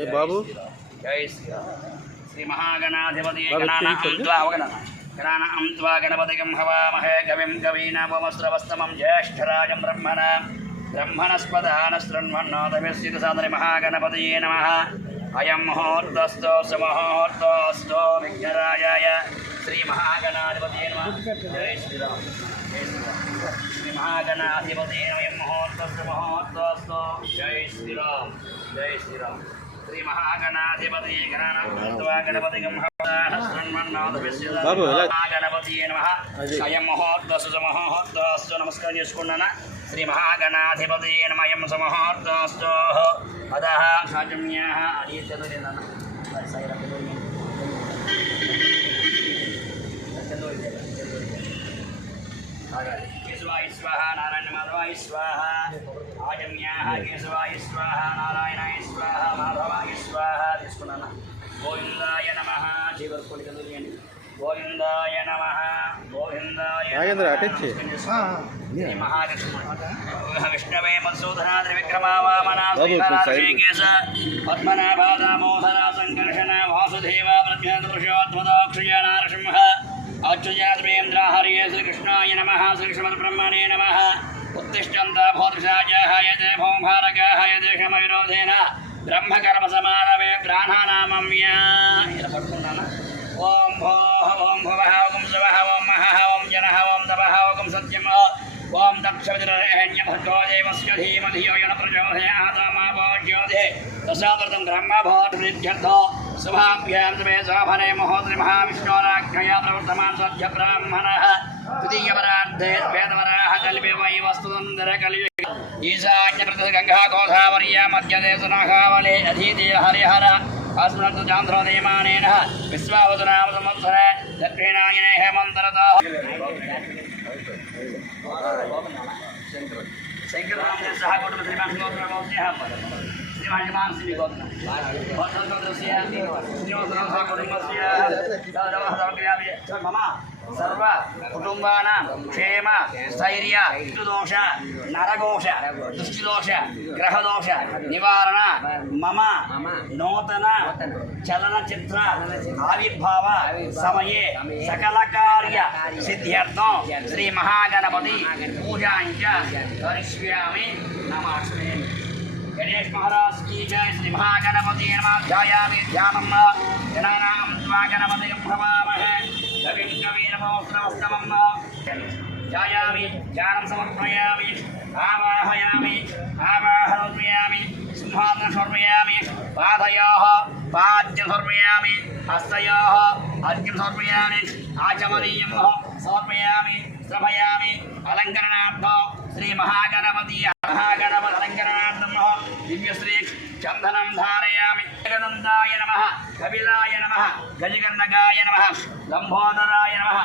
ఏ బాబు జై శ్రీ మహాగణాధిపతి గణానాం త్వా గణపతిగం హవామహే కవిం కవీనాపమస్రవస్తమం జ్యేష్ఠరాజం బ్రహ్మణస్పదానశృణ్వన్నోదవిశ్చితసాదరి మహాగణపతయే నమః. అయం ముహూర్తస్థో సుముహూర్తోऽस्तु విఘ్నరాజాయ శ్రీ మహాగణాధిపతయే నమః. జై శ్రీరామ్ జై శ్రీరామ్. శ్రీ మహాగణాధిపతయే నమః. అయం ముహూర్తస్థో ముహూర్తోऽस्तु. జై శ్రీరామ్ జై శ్రీరామ్. శ్రీ మహాగణాధిపతి గణపతిగం మహాగణపతి నమః. అయం ముహూర్తస్తు నమస్కారం చేసుకున్నాను. శ్రీ మహాగణాధిపతి నమయం సమూహూర్తస్తు అదః సాజమ్యా కేశవాయ స్వాహ నారాయణ మాధవాయ స్వాహ ఆజమ్యాః కేశవాయ స్వాహ నారాయణాయ స్వాహ మాధవాయ స్వాహ తీసుకున్నాను. గోవిందాయ నమః. జీవర్కోటి చదువుయండి. గోవిందాయ నమః గోవిందాయ విష్ణవే మధుసూదన విక్రమావామనాకేశ పద్మనాభ దామోదర సంకర్షణ వాసుదేవ ప్రజ్ఞాతృషోద్భదోక్షయ నారసింహ అచ్యుజాద్వేంద్ర హరే శ్రీకృష్ణాయ నమః. శ్రీకృష్ణబ్రహ్మణే నమః. ఉత్తిష్టంత భూతృషాజాయతే భూంభారకాయ దేశమవిరోధేన బ్రహ్మకర్మ సమారవే ప్రాణానామమ్య. ఇలా పడుకున్నాను. ఓం భోః ఓం భువః ఓం శువః ఓం మహః ఓం జనః ఓం తపః ఓం సత్యం ఓం దక్షవిదురేణ్యభద్రో దేవస్య ధీమధి యో న ప్రచోదయాత్ మా భోజ్యోతి దశావృతం బ్రహ్మభోత్రిత్యర్థో శుభాభ్యాం మే శోభనే మహోదరి మహావిష్ణోరాజ్ఞయా ప్రవర్తమాన్ సద్య బ్రాహ్మణః ద్వితీయపరార్ధే వేదవరాహ కల్పే వై వస్తుతందర కలియుగ ఈశాన్య ప్రదేశ గంగా గోదావరియా మధ్యదేశనాగావళి అధీతి హరిహర अस्मत् चांद्रोदयमानेन विश्वावतनाम संवत्सरे दक्षिणायने हेमन्तरतः शंकरनाम सह कुटुंब श्रीमान गोत्रमोस्यः श्रीमान श्री गोत्र गोत्रस्य श्रीमान सह कुटुंबस्य दादवहदवक्रियाभि मम सर्व कुटुंबानां क्षेम स्थैर्य दोष नरघोष दृष्टिदोष ग्रहदोष निवारण मम नूतन चलनचित्र आविर्भाव समये सकल कार्य सिद्ध्यर्थं श्री महागणपति पूजां च करिष्यामि. नमास्ते. गणेश महाराज की जय. श्री महागणपति नमः. ध्यायामि ध्यानं गणानां त्वा गणपतिं हवामहे कविं कवीनापमस्रवस्तमं ध्यायामि ध्यानं समर्पयामि आवाहयामि आवाहनोत्पयामि सिंहासनं समर्पयामि पादयोः पाद्यं समर्पयामि हस्तयोः अर्घ्यं समर्पयामि आचमनीयं समर्पयामि श्रभयामि अलङ्करणार्थं श्री महागणपति अलङ्करणार्थं दिव्यश्री चन्दनं धारयामि. जगदन्ताय नमः. कपिलाय नमः. गजकर्णकाय नमः. लम्बोदराय नमः.